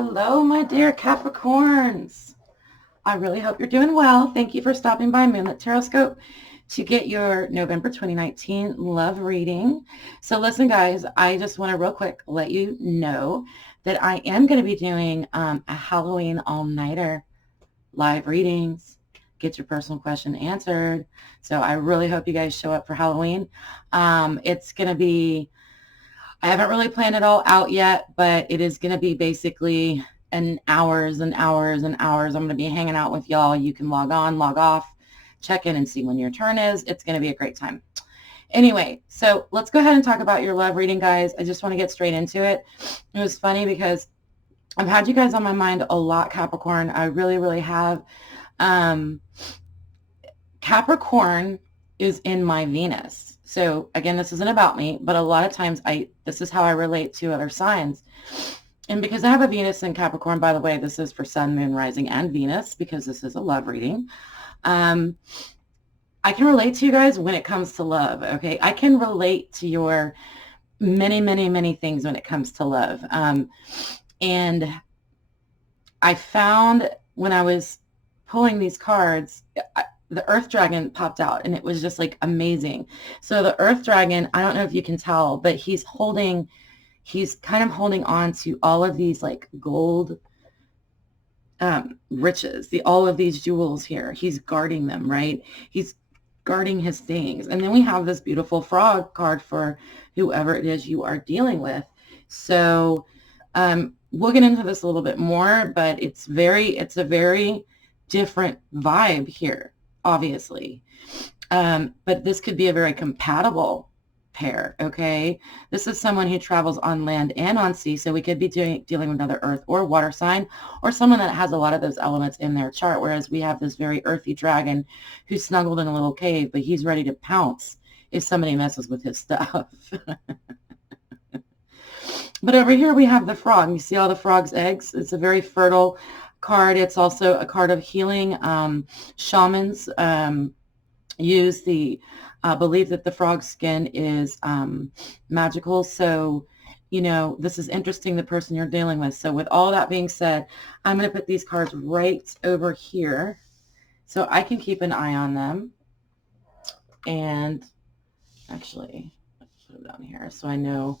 Hello, my dear Capricorns. I really hope you're doing well. Thank you for stopping by Moonlit Taroscope to get your November 2019 love reading. So listen, guys, I just want to real quick let you know that I am going to be doing a Halloween all-nighter live readings. Get your personal question answered. So I really hope you guys show up for Halloween. It's going to be, I haven't really planned it all out yet, but it is going to be basically hours and hours and hours. I'm going to be hanging out with y'all. You can log on, log off, check in and see when your turn is. It's going to be a great time. Anyway, so let's go ahead and talk about your love reading, guys. I just want to get straight into it. It was funny because I've had you guys on my mind a lot, Capricorn. I really, really have. Capricorn is in my Venus. So again, this isn't about me, but a lot of times this is how I relate to other signs. And because I have a Venus in Capricorn, by the way, this is for Sun, Moon, Rising, and Venus, because this is a love reading. I can relate to you guys when it comes to love, okay? I can relate to your many, many, many things when it comes to love. And I found when I was pulling these cards, the Earth Dragon popped out, and it was just like amazing. So the Earth Dragon, I don't know if you can tell, but he's kind of holding on to all of these like gold riches, all of these jewels here. He's guarding them, right? He's guarding his things. And then we have this beautiful frog card for whoever it is you are dealing with. So we'll get into this a little bit more, but it's a very different vibe here, obviously. But this could be a very compatible pair, okay? This is someone who travels on land and on sea, so we could be dealing with another earth or water sign, or someone that has a lot of those elements in their chart, whereas we have this very earthy dragon who's snuggled in a little cave, but he's ready to pounce if somebody messes with his stuff. But over here we have the frog. You see all the frog's eggs? It's a very fertile card. It's also a card of healing. Shamans believe that the frog's skin is magical. So, this is interesting, the person you're dealing with. So with all that being said, I'm going to put these cards right over here so I can keep an eye on them. And actually, let's put it down here so I know.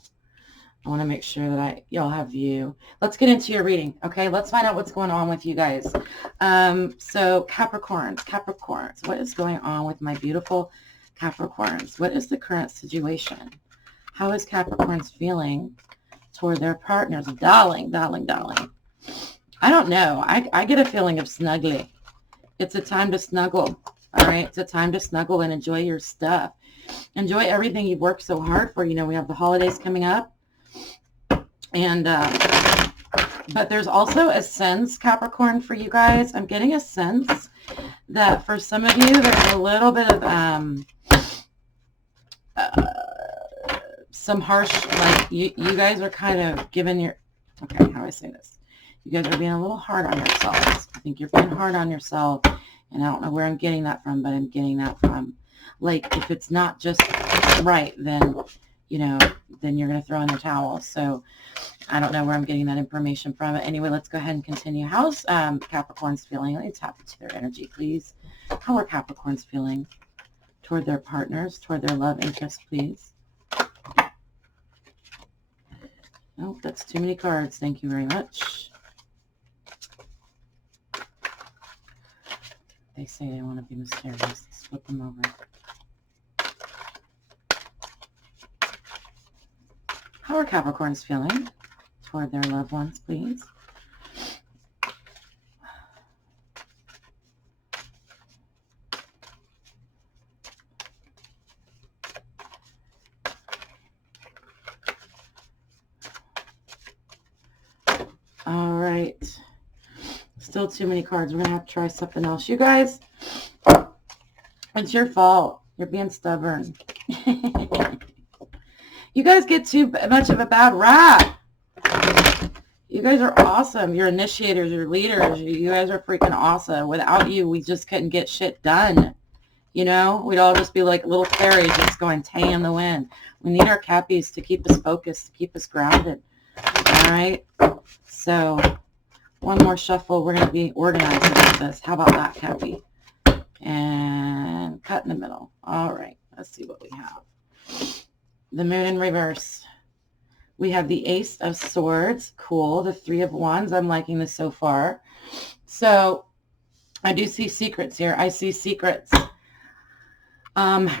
I want to make sure that y'all have view. Let's get into your reading, okay? Let's find out what's going on with you guys. So Capricorns, what is going on with my beautiful Capricorns? What is the current situation? How is Capricorns feeling toward their partners? Darling. I don't know. I get a feeling of snuggly. It's a time to snuggle, all right? It's a time to snuggle and enjoy your stuff. Enjoy everything you've worked so hard for. We have the holidays coming up. And, but there's also a sense, Capricorn, for you guys. I'm getting a sense that for some of you, there's a little bit of, some harsh, like you guys are kind of giving okay, how do I say this? You guys are being a little hard on yourselves. I think you're being hard on yourself. And I don't know where I'm getting that from, but I'm getting that from, like, if it's not just right, then then you're going to throw in the towel. So I don't know where I'm getting that information from. But anyway, let's go ahead and continue. How's Capricorns feeling? Let me tap into their energy, please. How are Capricorns feeling toward their partners, toward their love interest, please? Oh, that's too many cards. Thank you very much. They say they want to be mysterious. Let's flip them over. How are Capricorns feeling toward their loved ones, please? All right. Still too many cards. We're going to have to try something else. You guys, it's your fault. You're being stubborn. You guys get too much of a bad rap. You guys are awesome. You're initiators, you're leaders. You guys are freaking awesome. Without you, we just couldn't get shit done. We'd all just be like little fairies just going tay in the wind. We need our Cappies to keep us focused, to keep us grounded. All right? So one more shuffle. We're going to be organized about this. How about that, Cappy? And cut in the middle. All right. Let's see what we have. The moon in reverse. We have the Ace of Swords. Cool. The Three of Wands. I'm liking this so far. So I do see secrets here. I see secrets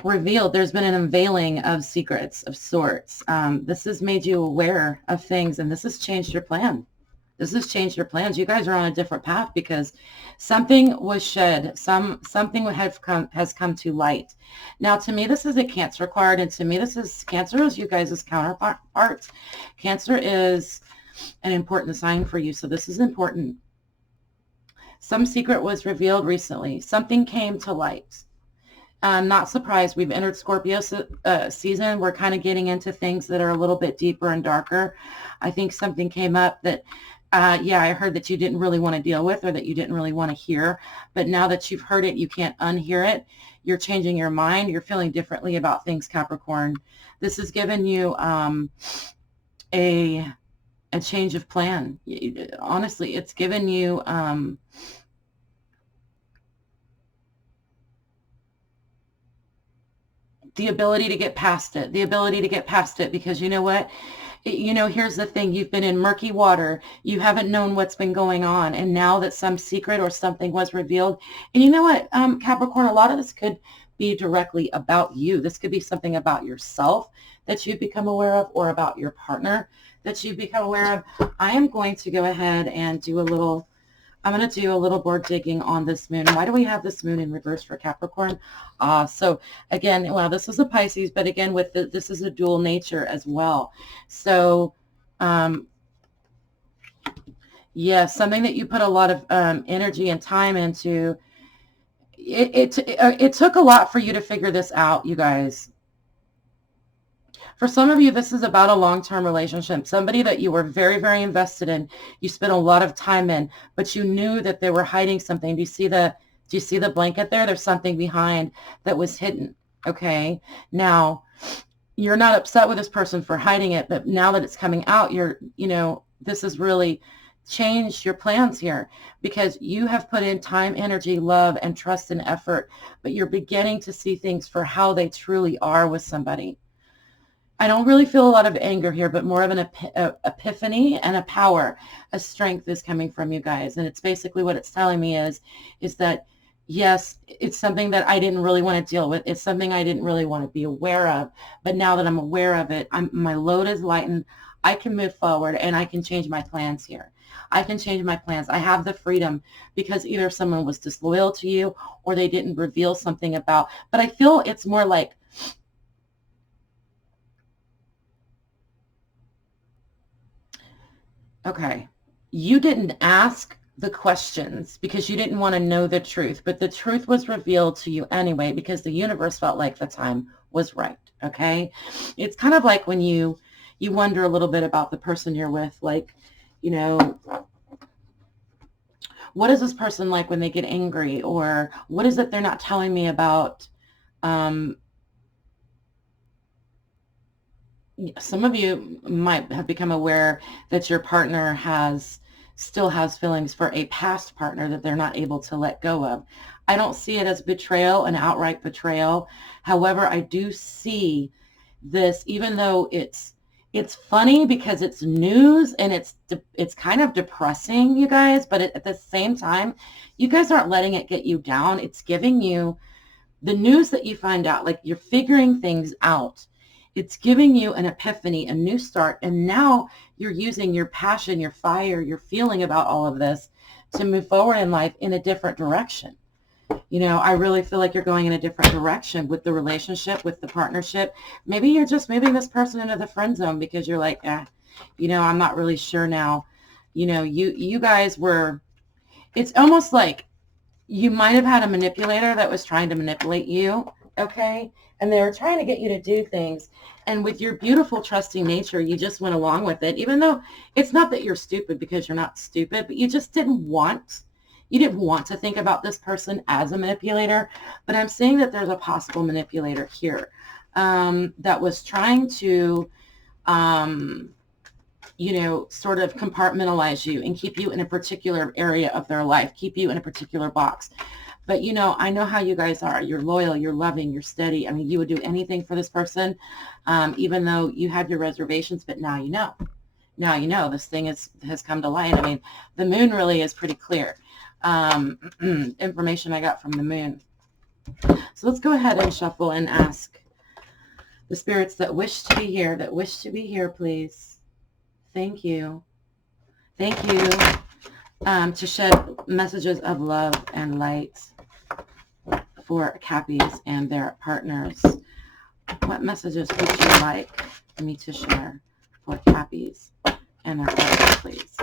revealed. There's been an unveiling of secrets of sorts. This has made you aware of things, and this has changed your plan. This has changed your plans. You guys are on a different path because something was shed. Something has come to light. Now, to me, this is a Cancer card, and to me, Cancer is you guys' counterparts. Cancer is an important sign for you, so this is important. Some secret was revealed recently. Something came to light. I'm not surprised. We've entered Scorpio season. We're kind of getting into things that are a little bit deeper and darker. I think something came up that yeah, I heard that you didn't really want to deal with or that you didn't really want to hear. But now that you've heard it, you can't unhear it. You're changing your mind. You're feeling differently about things, Capricorn. This has given you a change of plan. Honestly, it's given you the ability to get past it. The ability to get past it because you know what? Here's the thing. You've been in murky water. You haven't known what's been going on. And now that some secret or something was revealed. And you know what, Capricorn, a lot of this could be directly about you. This could be something about yourself that you've become aware of or about your partner that you've become aware of. I am going to go ahead and do a little board digging on this moon. Why do we have this moon in reverse for Capricorn? So again, well, this is a Pisces, but again, this is a dual nature as well. So, yeah, something that you put a lot of energy and time into. It took a lot for you to figure this out, you guys. For some of you, this is about a long-term relationship, somebody that you were very, very invested in. You spent a lot of time in, but you knew that they were hiding something. Do you see the blanket there? There's something behind that was hidden. Okay. Now, you're not upset with this person for hiding it, but now that it's coming out, this has really changed your plans here because you have put in time, energy, love, and trust and effort, but you're beginning to see things for how they truly are with somebody. I don't really feel a lot of anger here, but more of an epiphany and a power, a strength is coming from you guys. And it's basically what it's telling me is that, yes, it's something that I didn't really want to deal with. It's something I didn't really want to be aware of. But now that I'm aware of it, my load is lightened. I can move forward and I can change my plans here. I can change my plans. I have the freedom because either someone was disloyal to you or they didn't reveal something about. But I feel it's more like, okay, you didn't ask the questions because you didn't want to know the truth, but the truth was revealed to you anyway because the universe felt like the time was right, okay? It's kind of like when you wonder a little bit about the person you're with, like, what is this person like when they get angry, or what is it they're not telling me about? Some of you might have become aware that your partner still has feelings for a past partner that they're not able to let go of. I don't see it as betrayal, an outright betrayal. However, I do see this, even though it's funny because it's news and it's kind of depressing, you guys, but at the same time, you guys aren't letting it get you down. It's giving you the news that you find out, like you're figuring things out. It's giving you an epiphany, a new start, and now you're using your passion, your fire, your feeling about all of this to move forward in life in a different direction. I really feel like you're going in a different direction with the relationship, with the partnership. Maybe you're just moving this person into the friend zone because you're like, I'm not really sure now. You guys were, it's almost like you might have had a manipulator that was trying to manipulate you, okay? And they were trying to get you to do things. And with your beautiful, trusting nature, you just went along with it, even though it's not that you're stupid because you're not stupid, but you just didn't want to think about this person as a manipulator. But I'm seeing that there's a possible manipulator here that was trying to you know, sort of compartmentalize you and keep you in a particular area of their life, keep you in a particular box. But, you know, I know how you guys are. You're loyal, you're loving, you're steady. I mean, you would do anything for this person, even though you had your reservations, but now you know. Now you know this thing has come to light. I mean, the moon really is pretty clear. Information I got from the moon. So let's go ahead and shuffle and ask the spirits that wish to be here, please. Thank you. Thank you to shed messages of love and light for Cappies and their partners. What messages would you like me to share for Cappies and their partners, please?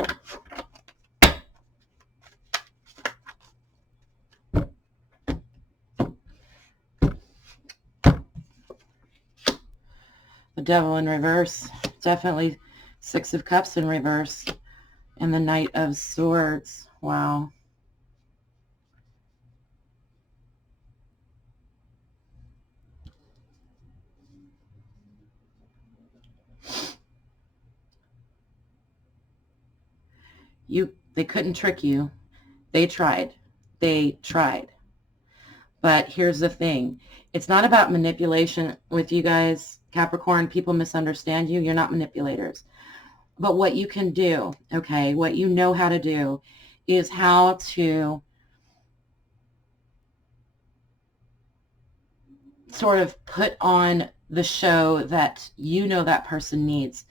The Devil in reverse. Definitely Six of Cups in reverse. And the Knight of Swords. Wow. They couldn't trick you. They tried. They tried. But here's the thing. It's not about manipulation with you guys, Capricorn. People misunderstand you. You're not manipulators. But what you can do, okay, what you know how to do is how to sort of put on the show that you know that person needs.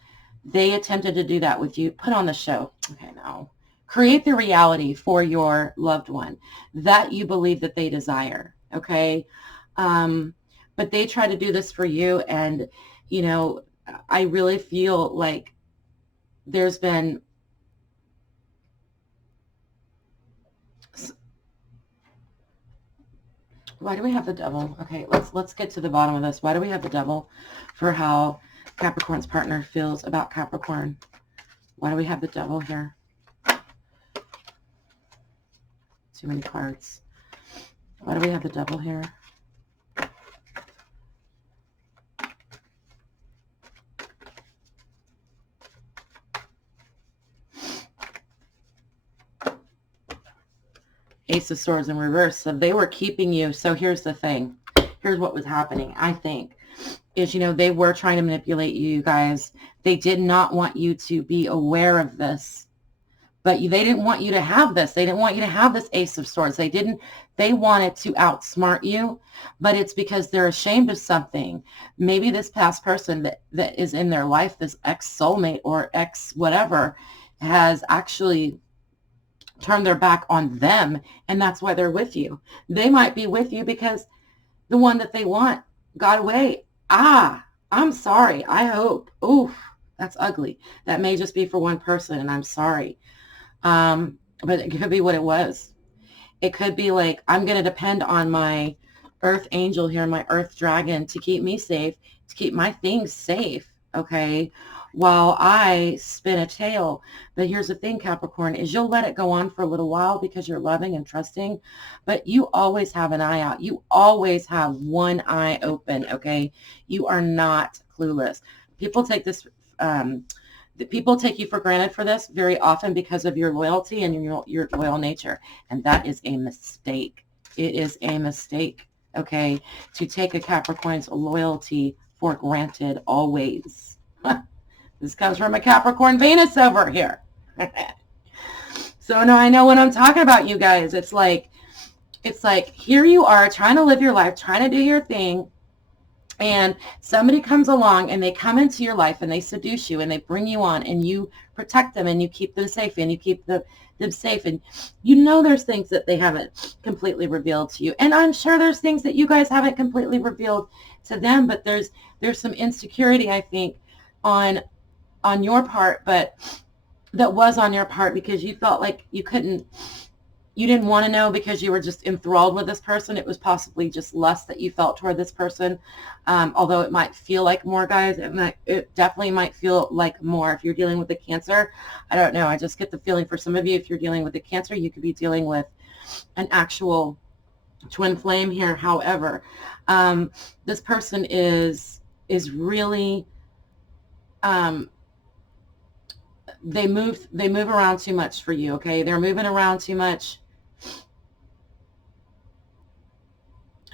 They attempted to do that with you. Put on the show. Okay, no. Create the reality for your loved one that you believe that they desire, okay? But they try to do this for you, and, you know, I really feel like there's been why do we have the Devil? Okay, let's get to the bottom of this. Why do we have the Devil for how Capricorn's partner feels about Capricorn? Why do we have the Devil here? Too many cards. Why do we have the Devil here? Ace of Swords in reverse. So they were keeping you. So here's the thing. Here's what was happening, I think, is, you know, they were trying to manipulate you guys. They did not want you to be aware of this. But they didn't want you to have this. They didn't want you to have this Ace of Swords. They wanted to outsmart you, but it's because they're ashamed of something. Maybe this past person that is in their life, this ex-soulmate or ex-whatever, has actually turned their back on them, and that's why they're with you. They might be with you because the one that they want got away. I'm sorry. I hope. Oof, that's ugly. That may just be for one person, and I'm sorry. But it could be what it was. It could be like, I'm going to depend on my earth angel here, my earth dragon, to keep me safe, to keep my things safe, okay, while I spin a tail. But here's the thing, Capricorn, is you'll let it go on for a little while because you're loving and trusting, but you always have an eye out. You always have one eye open, okay? You are not clueless. People take this people take you for granted for this very often because of your loyalty and your loyal nature. And that is a mistake. It is a mistake, okay, to take a Capricorn's loyalty for granted always. This comes from a Capricorn Venus over here. So no, I know what I'm talking about, you guys. It's like here you are trying to live your life, trying to do your thing, and somebody comes along and they come into your life and they seduce you and they bring you on and you protect them and you keep them safe and you keep them safe. And you know there's things that they haven't completely revealed to you. And I'm sure there's things that you guys haven't completely revealed to them, but there's some insecurity, I think, on your part, but that was on your part because you felt like you didn't want to know because you were just enthralled with this person. It was possibly just lust that you felt toward this person. Although it might feel like more, guys, it definitely might feel like more if you're dealing with the Cancer. I don't know. I just get the feeling for some of you, if you're dealing with the Cancer, you could be dealing with an actual twin flame here. However, this person is really, they move around too much for you, okay? They're moving around too much.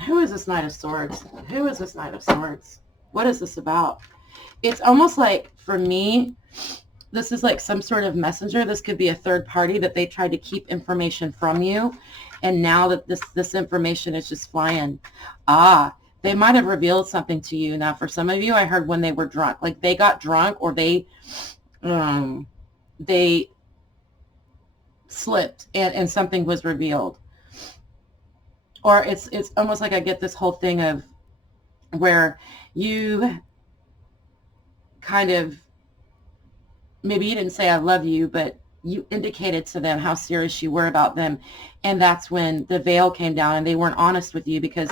Who is this Knight of Swords? Who is this Knight of Swords? What is this about? It's almost like, for me, this is like some sort of messenger. This could be a third party that they tried to keep information from you. And now that this information is just flying. They might have revealed something to you. Now, for some of you, I heard when they were drunk, like they got drunk or they slipped and something was revealed. Or it's almost like I get this whole thing of where you kind of, maybe you didn't say I love you, but you indicated to them how serious you were about them. And that's when the veil came down and they weren't honest with you because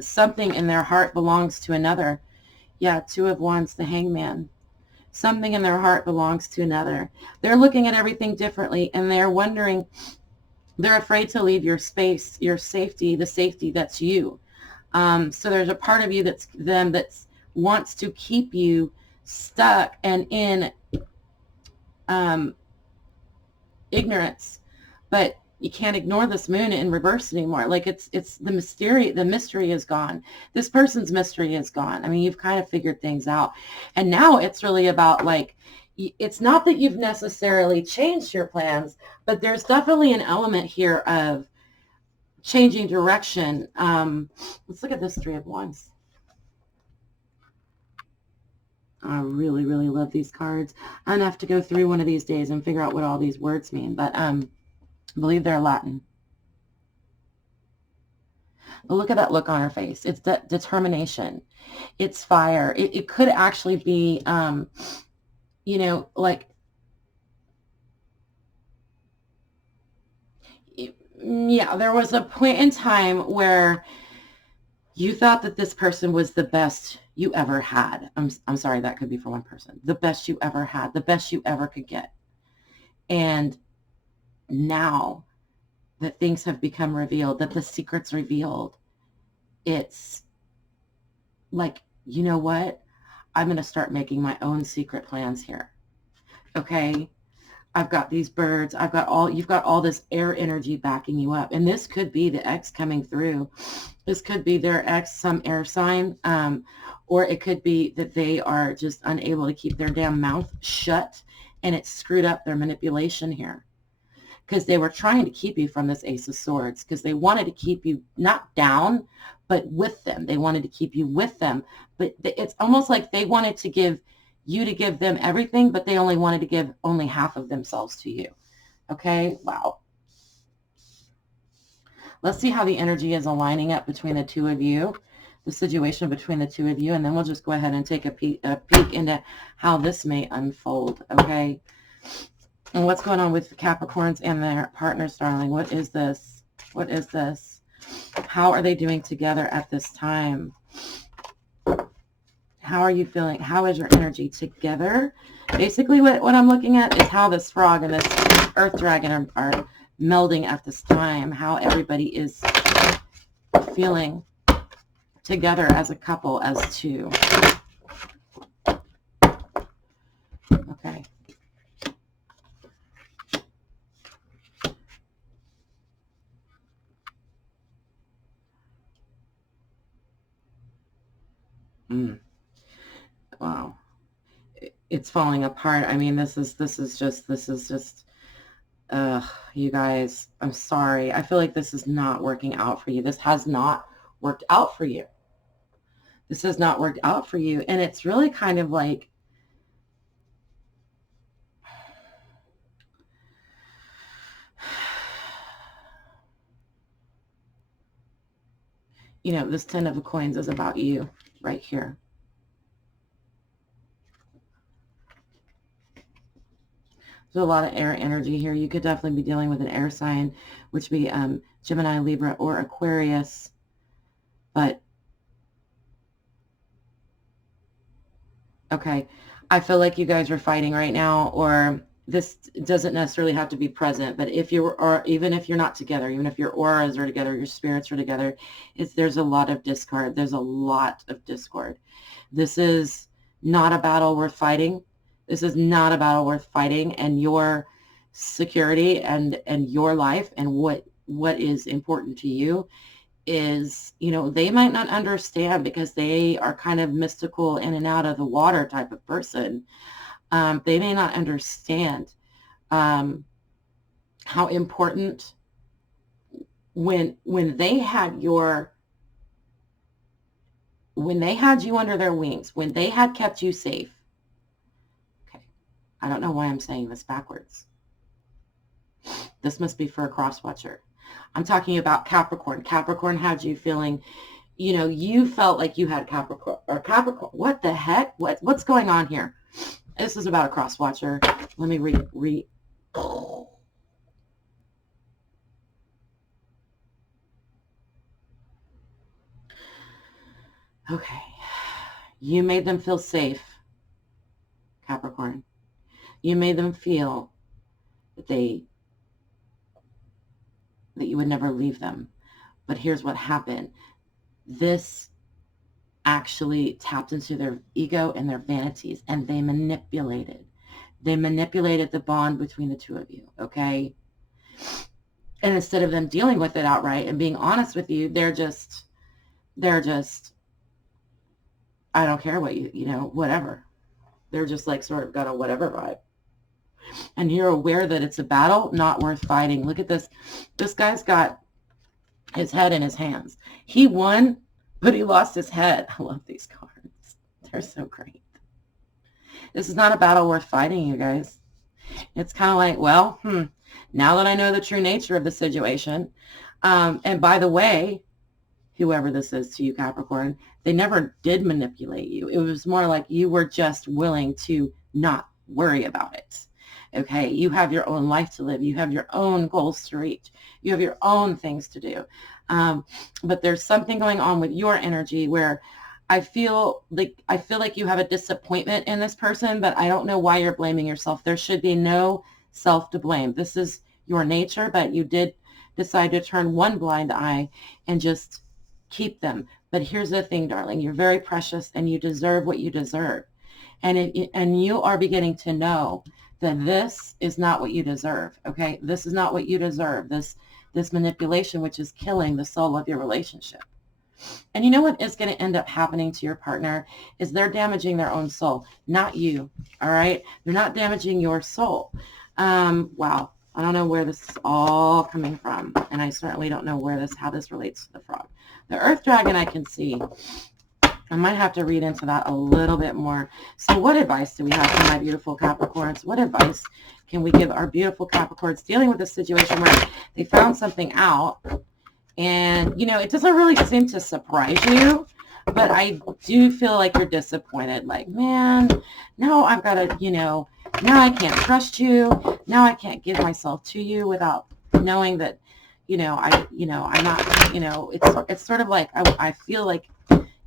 something in their heart belongs to another. Yeah, Two of Wands, the Hangman. Something in their heart belongs to another. They're looking at everything differently and they're wondering, they're afraid to leave your space, your safety, the safety that's you. So there's a part of you that's wants to keep you stuck and in ignorance, but you can't ignore this moon in reverse anymore. Like it's the mystery is gone. This person's mystery is gone. I mean, you've kind of figured things out. And now it's really about like, it's not that you've necessarily changed your plans, but there's definitely an element here of changing direction. Let's look at this Three of Wands. I really, really love these cards. I'm going to have to go through one of these days and figure out what all these words mean, but I believe they're Latin. But look at that look on her face. It's determination. It's fire. It could actually be, you know, like, yeah, there was a point in time where you thought that this person was the best you ever had. I'm sorry, that could be for one person. The best you ever had, the best you ever could get. And now that things have become revealed, that the secret's revealed, it's like, you know what? I'm going to start making my own secret plans here. Okay? I've got these birds. You've got all this air energy backing you up. And this could be the ex coming through. This could be their ex, some air sign, or it could be that they are just unable to keep their damn mouth shut and it screwed up their manipulation here. Because they were trying to keep you from this Ace of Swords because they wanted to keep you not down, but with them. They wanted to keep you with them. But it's almost like they wanted to give them everything, but they only wanted to give only half of themselves to you. Okay? Wow. Let's see how the energy is aligning up between the two of you, the situation between the two of you, and then we'll just go ahead and take a peek into how this may unfold. Okay? And what's going on with the Capricorns and their partners, darling? What is this? What is this? How are they doing together at this time? How are you feeling? How is your energy together? Basically, what I'm looking at is how this frog and this earth dragon are melding at this time. How everybody is feeling together as a couple, as two. Okay. Wow. It's falling apart. I mean, this is just, you guys, I'm sorry. I feel like this is not working out for you. This has not worked out for you. This has not worked out for you. And it's really kind of like, you know, this 10 of coins is about you right here. There's a lot of air energy here. You could definitely be dealing with an air sign, which would be Gemini, Libra, or Aquarius. But, okay, I feel like you guys are fighting right now, or this doesn't necessarily have to be present, but if you're, or even if you're not together, even if your auras are together, your spirits are together, there's a lot of discord. There's a lot of discord. This is not a battle worth fighting. This is not a battle worth fighting, and your security and your life and what is important to you is, you know, they might not understand because they are kind of mystical, in and out of the water type of person. They may not understand how important when they had you under their wings, when they had kept you safe. Okay, I don't know why I'm saying this backwards. This must be for a cross watcher. I'm talking about Capricorn. Capricorn had you feeling, you know, you felt like you had Capricorn. What the heck? What's going on here? This is about a cross watcher. Let me read. Okay. You made them feel safe, Capricorn. You made them feel that you would never leave them. But here's what happened. This actually tapped into their ego and their vanities, and they manipulated the bond between the two of you, okay? And instead of them dealing with it outright and being honest with you, they're just I don't care what you know, whatever. They're just like sort of got a whatever vibe. And you're aware that it's a battle not worth fighting. Look at this. This guy's got his head in his hands. He won, but he lost his head. I love these cards. They're so great. This is not a battle worth fighting, you guys. It's kind of like, well, now that I know the true nature of the situation, and by the way, whoever this is to you, Capricorn, they never did manipulate you. It was more like you were just willing to not worry about it. Okay, you have your own life to live. You have your own goals to reach. You have your own things to do. But there's something going on with your energy where I feel like you have a disappointment in this person, but I don't know why you're blaming yourself. There should be no self to blame. This is your nature, but you did decide to turn one blind eye and just keep them. But here's the thing, darling, you're very precious and you deserve what you deserve. And you are beginning to know that this is not what you deserve. Okay. This is not what you deserve. This manipulation, which is killing the soul of your relationship. And you know what is going to end up happening to your partner is they're damaging their own soul, not you. All right. They're not damaging your soul. Wow. I don't know where this is all coming from. And I certainly don't know how this relates to the frog. The earth dragon I can see. I might have to read into that a little bit more. So what advice do we have for my beautiful Capricorns? What advice can we give our beautiful Capricorns dealing with a situation where they found something out and, you know, it doesn't really seem to surprise you, but I do feel like you're disappointed. Like, man, now I've got to, you know, now I can't trust you. Now I can't give myself to you without knowing that, I'm not, it's sort of like, I feel like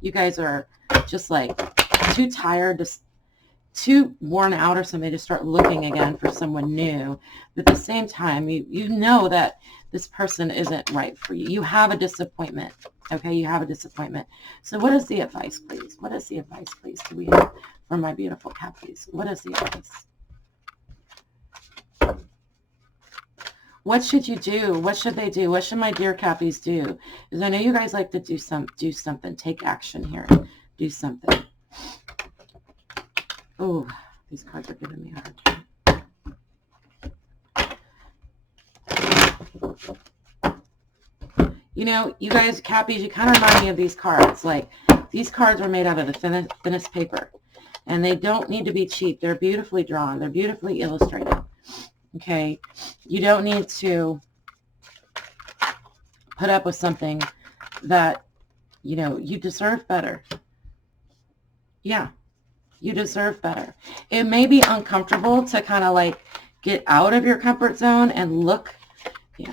you guys are just like too tired, just too worn out or something to start looking again for someone new. But at the same time, you know that this person isn't right for you. You have a disappointment. Okay, you have a disappointment. So what is the advice, please? What is the advice, please, do we have for my beautiful Cappies? What is the advice? What should you do? What should they do? What should my dear Cappies do? Because I know you guys like to do something. Take action here. Do something. Oh, these cards are giving me a hard time. You know, you guys, Cappies, you kind of remind me of these cards. Like, these cards are made out of the thinnest paper. And they don't need to be cheap. They're beautifully drawn. They're beautifully illustrated. Okay, you don't need to put up with something that, you know, you deserve better. Yeah, you deserve better. It may be uncomfortable to kind of like get out of your comfort zone and look. Yeah.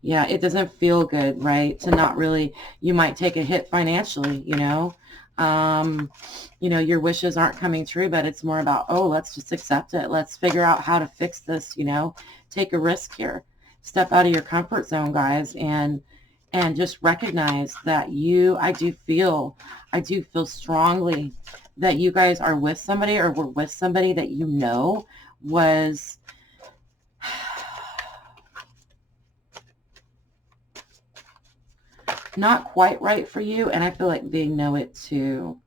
Yeah, it doesn't feel good, right? To not really, you might take a hit financially, you know. Your wishes aren't coming true, but it's more about, oh, let's just accept it. Let's figure out how to fix this, you know, take a risk here, step out of your comfort zone, guys, and just recognize that I do feel strongly that you guys are with somebody or were with somebody that you know was not quite right for you, and I feel like they know it too.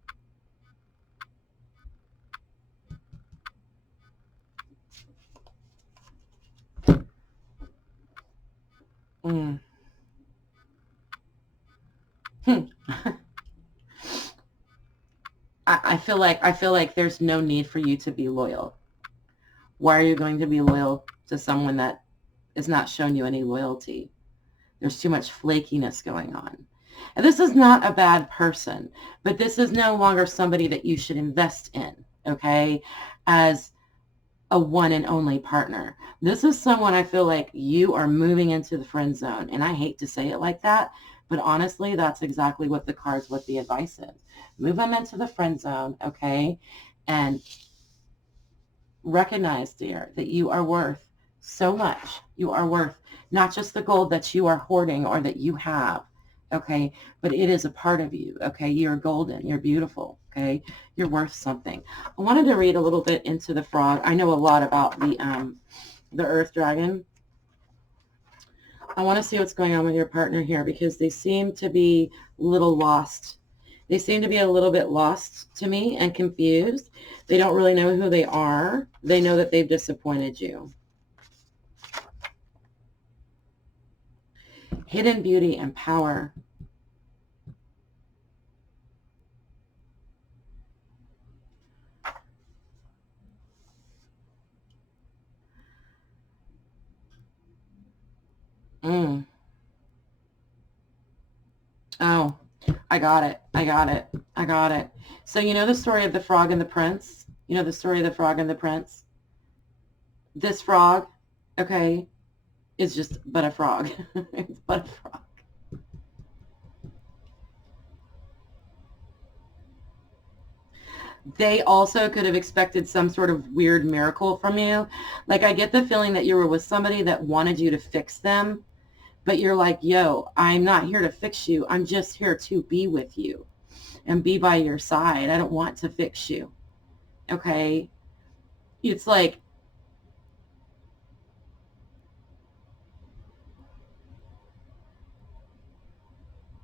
Mm. I feel like there's no need for you to be loyal. Why are you going to be loyal to someone that is not showing you any loyalty? There's too much flakiness going on. And this is not a bad person, but this is no longer somebody that you should invest in, okay, as a one and only partner. This is someone I feel like you are moving into the friend zone. And I hate to say it like that, but honestly, that's exactly what the advice is. Move them into the friend zone, okay? And recognize, dear, that you are worth so much. You are worth not just the gold that you are hoarding or that you have, okay, but it is a part of you, okay? You're golden. You're beautiful, okay? You're worth something. I wanted to read a little bit into the frog. I know a lot about the earth dragon. I want to see what's going on with your partner here because they seem to be a little lost. They seem to be a little bit lost to me and confused. They don't really know who they are. They know that they've disappointed you. Hidden beauty and power. Mm. Oh, I got it. I got it. I got it. So you know the story of the frog and the prince? You know the story of the frog and the prince? This frog, okay, is just but a frog. It's but a frog. They also could have expected some sort of weird miracle from you. Like I get the feeling that you were with somebody that wanted you to fix them, but you're like, yo, I'm not here to fix you. I'm just here to be with you and be by your side. I don't want to fix you. Okay. It's like,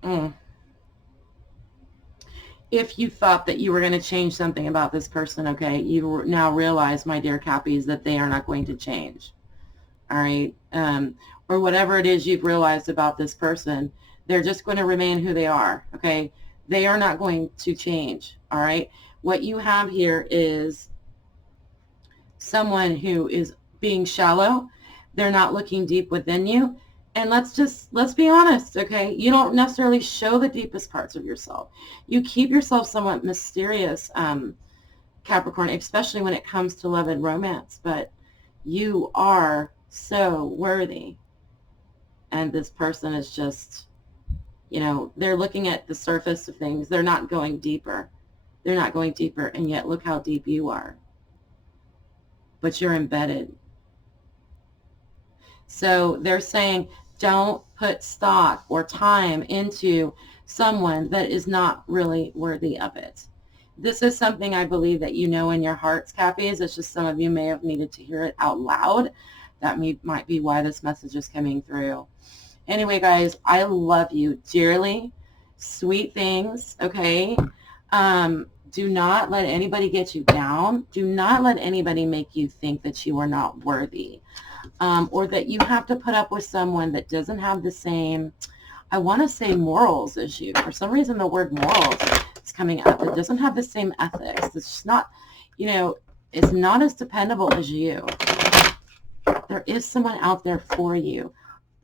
mm, if you thought that you were going to change something about this person, okay, you now realize, my dear Cappies, that they are not going to change. All right. Or whatever it is you've realized about this person, they're just going to remain who they are. Okay. They are not going to change. All right. What you have here is someone who is being shallow. They're not looking deep within you. And let's be honest, okay? You don't necessarily show the deepest parts of yourself. You keep yourself somewhat mysterious, Capricorn, especially when it comes to love and romance. But you are so worthy. And this person is just, you know, they're looking at the surface of things. They're not going deeper. They're not going deeper. And yet look how deep you are. But you're embedded. So they're saying, don't put stock or time into someone that is not really worthy of it. This is something I believe that you know in your hearts, Cappies. It's just some of you may have needed to hear it out loud. That might be why this message is coming through. Anyway, guys, I love you dearly. Sweet things, okay? Do not let anybody get you down. Do not let anybody make you think that you are not worthy. Or that you have to put up with someone that doesn't have the same, I want to say, morals as you. For some reason, the word morals is coming up. It doesn't have the same ethics. It's just not, you know, it's not as dependable as you. There is someone out there for you.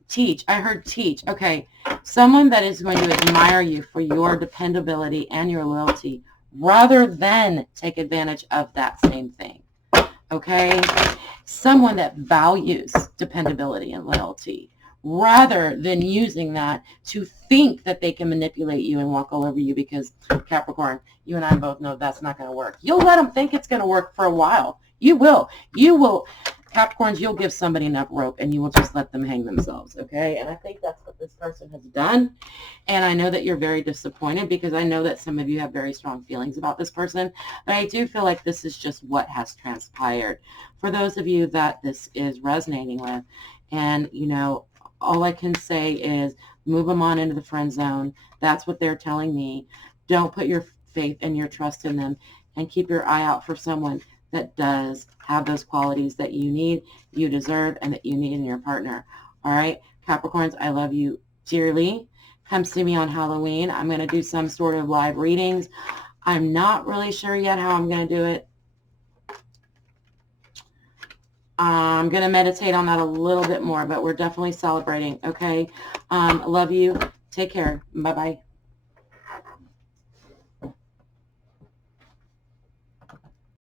Teach. I heard teach. Okay. Someone that is going to admire you for your dependability and your loyalty rather than take advantage of that same thing. Okay? Someone that values dependability and loyalty rather than using that to think that they can manipulate you and walk all over you, because Capricorn, you and I both know that's not going to work. You'll let them think it's going to work for a while. You will. Capricorns, you'll give somebody enough rope and you will just let them hang themselves, okay? And I think that's what this person has done. And I know that you're very disappointed because I know that some of you have very strong feelings about this person. But I do feel like this is just what has transpired. For those of you that this is resonating with, and, you know, all I can say is move them on into the friend zone. That's what they're telling me. Don't put your faith and your trust in them, and keep your eye out for someone that does have those qualities that you need, you deserve, and that you need in your partner. All right, Capricorns, I love you dearly. Come see me on Halloween. I'm going to do some sort of live readings. I'm not really sure yet how I'm going to do it. I'm going to meditate on that a little bit more, but we're definitely celebrating, okay? Love you. Take care. Bye-bye.